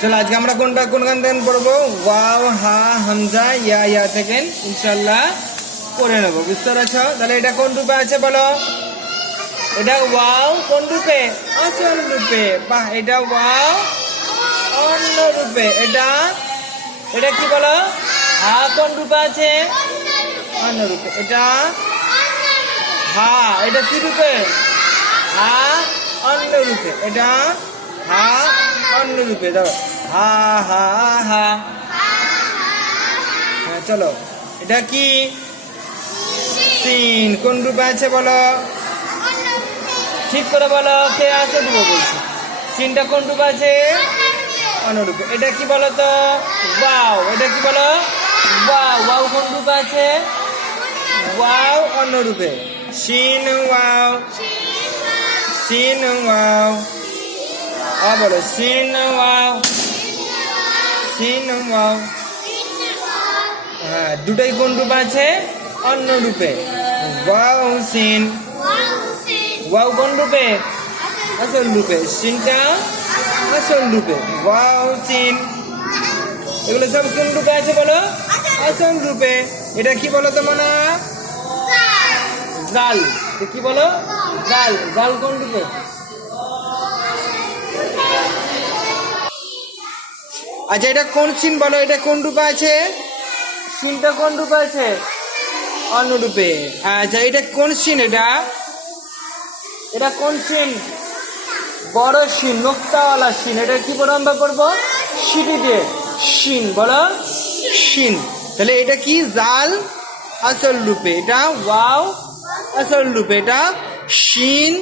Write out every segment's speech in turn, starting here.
চলো আজকে আমরা কোন গান থেকে পড়বো? ওয়াও, হা, হামজা, ইয়া থেকে ইনশাল্লাহ পড়ে নেবো। বুঝতে পারছো? তাহলে এটা কোন রূপে আছে বলো? এটা ওয়াও কোন রূপে? আসল রূপে। বাহ, এটা ওয়াও অন্য রূপে। এটা কি বলো? হা কোন রূপে আছে? অন্য রূপে। এটা হা, এটা কি রূপে? হা অন্য রূপে। এটা হা অন্য রূপে। দাও হা হা হা। হ্যাঁ চলো, এটা কি? সিন কোন রূপে আছে বলো? ঠিক করে বলো, কে আছে দেবো বলছি। সিনটা কোন রূপে আছে? অন্য রূপে। এটা কি বলো তো? ওয়াও। এটা কি বলো? ওয়াও। ওয়াও কোন রূপে আছে? ওয়াও অন্য রূপে। সিন ওয়াও, সিন ওয়াও। বলো সিন ওয়াও, সিন ওয়াও। হ্যাঁ, দুটাই কোন রূপে আছে? অন্য রূপে। ওয়াও সিন। ওয়াও কোন রূপে? আসল রূপে। সিনটা আসল রূপে। ওয়াও সিন। এগুলো সব কোন রূপে আছে বলো? আসল রূপে। এটা কি বলো তো মনে? জাল। কি বলো? জাল। জাল কোন রূপে? আচ্ছা, এটা কোন সিন বলো? এটা কোন রূপে আছে? সিনটা কোন রূপে আছে? অন্য রূপে। আচ্ছা, এটা কোন সিন? এটা কোন সিন? বড় সিন, নোক্তাওয়ালা সিন। এটা কি বলো আমরা করবো? সিটি দিয়ে। সিন বলো, সিন। তাহলে এটা কি? জাল আসল রূপে। এটা ওয়াও আসল রূপে। এটা সিন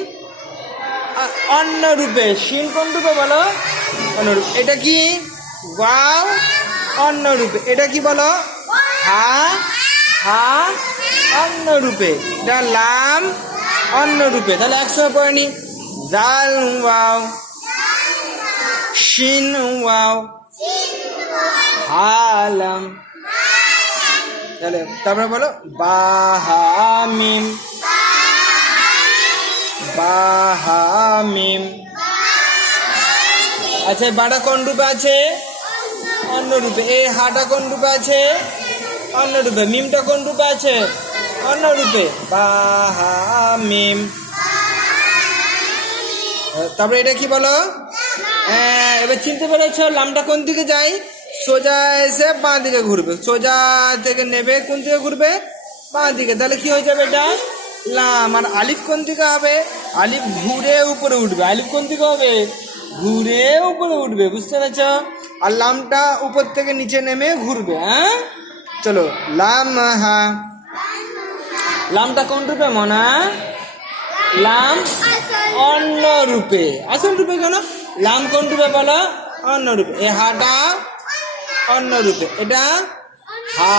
অন্য রূপে। সিন কোন রূপে বলো? অন্য রূপে। এটা কি? ওয়াও অন্য রূপে। এটা কি বলো? হা, হা অন্য রূপে। এটা লাম অন্য রূপে। তাহলে একসঙ্গে পড়ে নি। জাল ওয়াও, শিন ওয়াও, হালাম। তাহলে তারপরে বলো বাহামিম, বাহামিম। আচ্ছা, বাটা কোন রূপে আছে? অন্য রূপে। এই হাটা কোন রূপে আছে? অন্য রূপে। মিমটা কোন রূপে আছে? অন্য রূপে। বাহামিম। তারপরে এটা কি বলো? এবার চিনতে পেরেছ? লামটা কোন দিকে যায়? সোজা এসে বাঁ দিকে ঘুরবে। সোজা থেকে নেবে, কোন দিকে ঘুরবে? বাঁ দিকে। তাহলে কি হয়ে যাবে? এটা লাম। আর আলিফ কোন দিকে হবে? আলিফ ঘুরে উপরে উঠবে। আলিফ কোন দিকে হবে? ঘুরে উপরে উঠবে। বুঝতে পেরেছ? আর লামটা উপর থেকে নিচে নেমে ঘুরবে। হ্যাঁ চলো, লাম হা। লামটা কোন রূপে মনা? লাম অন্য রূপে। আসল রূপে কেন? লাম কোন রূপে বলো? অন্য রূপে। এ হাটা অন্য রূপে। এটা হা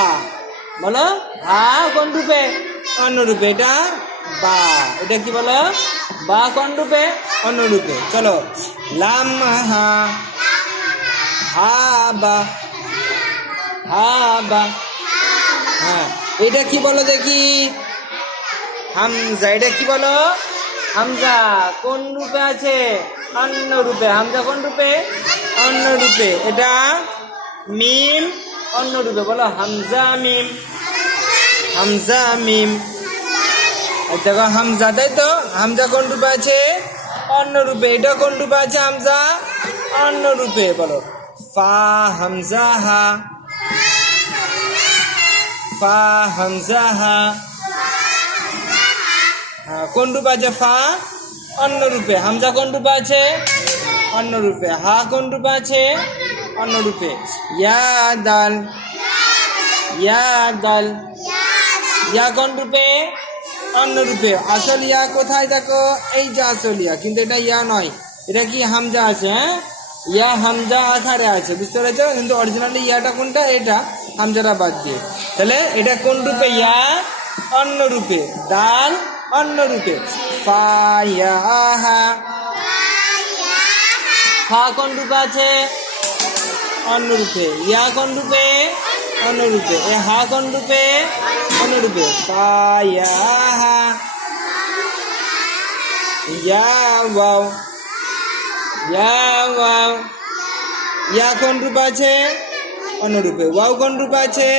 বলো। হা কোন রূপে? অন্য রূপে। এটা বা। এটা কি বলো? বা কোন রূপে? অন্য রূপে। চলো, লাম হা, হা বা, হা বা। হ্যাঁ, এটা কি বলো দেখি? হামজা। এটা কি বলো? হামজা কোন রূপে আছে? অন্য রূপে। হামজা কোন রূপে? অন্য রূপে। এটা মিম অন্য রূপে। বলো হামজা মিম, হামজা মিম। দেখো হামজা, তাই তো? হামজা কোন রূপে আছে? অন্য রূপে। এটা কোন রূপে আছে? হামজা অন্য রূপে। বলো ফা হামজা হা, ফা হামজা হা। কোন রূপে আছে? ফা অন্য রূপে। হামজা কোন রূপে আছে? অন্য রূপে। হা কোন রূপে আছে? অন্য রূপে। ইয়া দাল, ইয়া দাল। ইয়া কোন রূপে? অন্য রূপে। আসল ইয়া কোথায়? দেখো এই যে আসল ইয়া, কিন্তু এটা ইয়া নয়। এটা কি? হামজা আছে। হ্যাঁ, ইয়া হামজা আকারে আছে। বুঝতে পেরেছ? কিন্তু অরিজিনালি ইয়াটা কোনটা? এটা হামজাটা বাদ দিয়ে। তাহলে এটা কোন রূপে? ইয়া অন্য রূপে। দাল অন্য রূপে। ফা ইয়া হা। ফা কোন রূপে আছে? অন্য রূপে। ইয়া কোন রূপে? অন্য রূপে। এ হা কোন রূপে? অন্য রূপে। ফা ইয়া হা। ইয়া ওয়াও, ইয়া ওয়াও। ইয়া কোন রূপে আছে? অন্য রূপে। ওয়াও কোন রূপে আছে?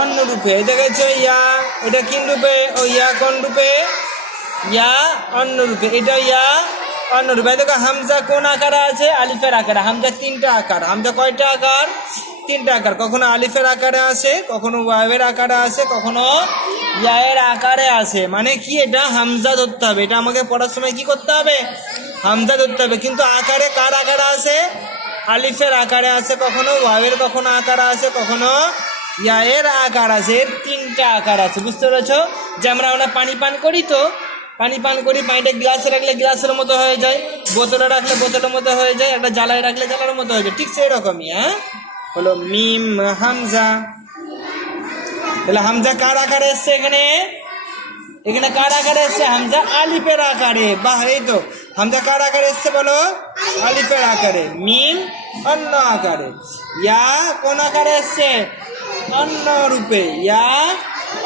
অন্য রূপে। দেখেছো ইয়া, এটা কোন রূপে? ও ইয়া কোন রূপে? ইয়া অন্য রূপে। এটা ইয়া অন্য রূপে। দেখো হামজা কোন আকারে আছে? আলিফের আকারে। হামজা তিনটা আকার। হামজা কয়টা আকার? তিনটা আকার। কখনো আলিফের আকারে আসে, কখনো ওয়াওয়ের আকারে আসে, কখনো ইয়ায়ের আকারে আসে। মানে কি, এটা হামজা ধরতে হবে। এটা আমাকে পড়ার সময় কি করতে হবে? হামজা ধরতে হবে। কিন্তু আকারে কার আকারে আসে? আলিফের আকারে আসে, কখনো ওয়াওয়ের কখনো আকারে আসে, কখনো ইয়ায়ের আকার আছে। এর তিনটা আকার আছে, বুঝতে পেরেছো? যে আমরা পানি পান করি, তো পানি পান করি, পানিটা গ্লাসে রাখলে গ্লাসের মতো হয়ে যায়, বোতলে রাখলে বোতলের মতো হয়ে যায়, একটা জ্বালায় রাখলে জ্বালার মতো হয়ে যায়। ঠিক সেই রকমই। হ্যাঁ, হলো মিম হামজা। তাহলে হামজা কার আকারে এসছে? এখানে এখানে কার আকারে এসছে? হামজা আলিফের আকারে। বাহ, এই তো হামজা কার আকারে এসছে বলো? আলিফের আকারে। মিম অন্য আকারে। ইয়া কোন আকারে এসছে? অন্য রূপে। ইয়া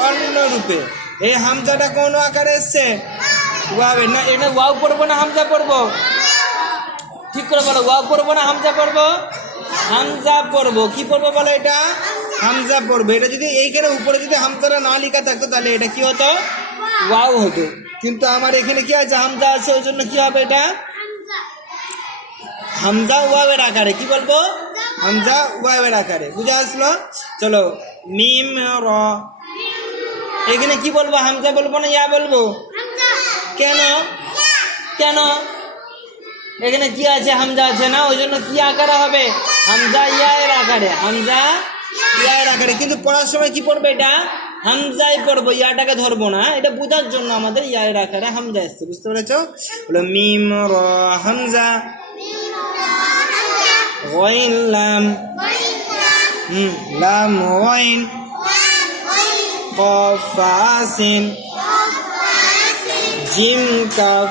অন্য রূপে। এই হামজাটা কোন আকারে এসছে? ওয়াও। না, এটা ওয়াও পড়বো না হামজা পড়বো? ঠিক করে বলো, ওয়াও পড়বো না হামজা পড়বো? হামজা পড়বো। কি পড়বো বলো? এটা হামজা পড়বো। এটা যদি এইখানে উপরে যদি হামজাটা না লেখা থাকতো তাহলে এটা কি হতো? ওয়াও হতো। কিন্তু আমার এখানে কি আছে? হামজা আছে, ওই জন্য কি হবে? এটা হামজা ওয়াওয়ের আকারে। কি বলবো? হামজা ওয়াওয়ের আকারে। বুঝে আসলো? চলো মিম র। এখানে কি বলবো? হামজা বলবো না ইয়া বলবো? কেন? কেন? এখানে কি আছে? হামজা আছে না, ওই জন্য কি আকারে হবে? হামজা ইয়ায়ের আকারে। হামজা ইয়ায়ের আকারে। কিন্তু পড়ার সময় কি পড়বে? এটা হামজাই পড়বো, ইয়াটাকে ধরবো না। এটা বোঝার জন্য আমাদের ইয়ায়ের আকারে হামজা এসছে, বুঝতে পেরেছো? হলো মিম র হামজা গইন লাম। লাম গইন কফ ফা সিন জিম কাফ।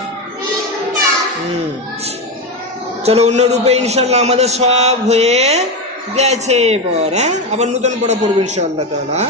চলো অন্য রূপে ইনশাল্লাহ আমাদের সব হয়ে গেছে। এবার হ্যাঁ, আবার নতুন পড়া পড়বো ইনশাল্লাহ তাআলা।